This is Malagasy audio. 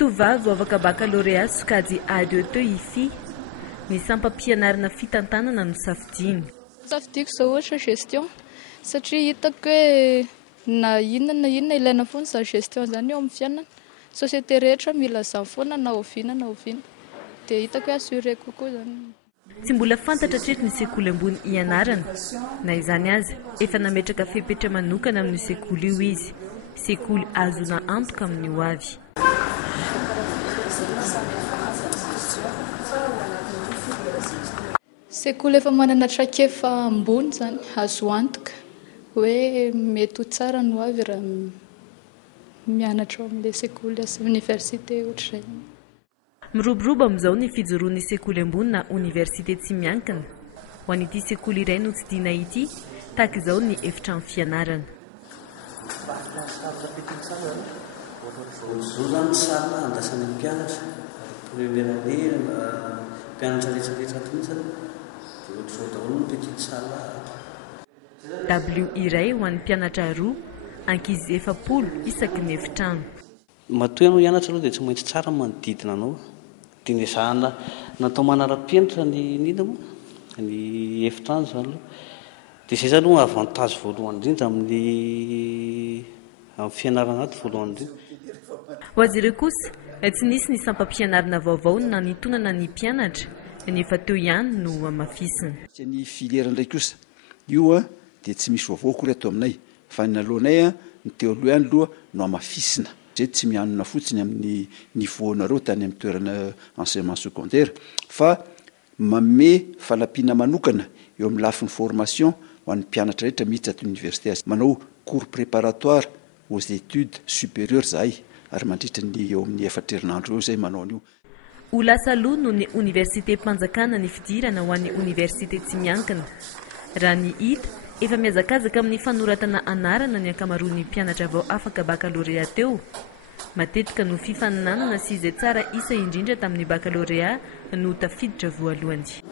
Tovavy vao afaka baccalauréat sokajy ady eo teo ifi ny sampam-pianarana fitantanana no safidiny. Safidiko zao ohatra gestion satria hitako hoe na inona ilaina foana za gestion zany eo amin'ny fiainana. Société rehetra mila zany foana na oviana dia hitako hoe assuré kokoa zany. Tsy mbola fantatra hatreto ny sekoly ambony ianarana na izany aza efa nametraka fepetra manokana amin'ny sekoly io izy. Sekoly azona antoka amin'ny ho avy. Sekoly efa manana traikefa ambony zany azo antoka hoe mety ho tsara no avy raha mianatra amin'ilay sekoly université ohatr'izay. Miroborobo amin'izao ny fijoroan'ny sekoly ambony na université tsy miankina. Ho an'ity sekoly iray no tsidiana ity, tahaka izao ny efitrano fianarana. W iray ho an'ny mpianatra roa, ankizy 7 isaky ny efitrano. Matoa ianao hianatra aloha dia tsy maintsy tsara manodidina anao. Dia ny zahana natao manara-penitra ny efitrano zany aloha. Dia izay zany no avantage voalohany indrindra amin'ny fianarana ato voalohany indrindra. Ho azy ireo kosa, tsy nisy ny sampam-pianarana vaovao na nitonana ny mpianatra, nefa teo ihany no amafisina. Ny filière ndray kosa, io dia tsy misy vaovao kory ato aminay, fa ny alohanay ny teo aloha ihany aloha no amafisina. Tsy mianona fotsiny amin'ny niveaunareo tany amin'ny toerana enseignement secondaire, fa manome falampiana manokana eo amin'ny lafiny formation ho an'ny mpianatra rehetra miditra ato université. Manao cours préparatoire aux études supérieures zahay, ary mandritra ny eo amin'ny 4 herinandro eo zay manao an'io. Ho lasa aloha no ny université mpanjakana ny fidirana ho an'ny université tsy miankina. Raha ny hita, efa miazakazaka amin'ny fanoratana anarana ny ankamaroan'ny mpianatra vao afaka baccalauréat teo. Matetika no fifaninanana sy izay tsara isa indrindra tamin'ny baccalauréat no tafiditra voalohany.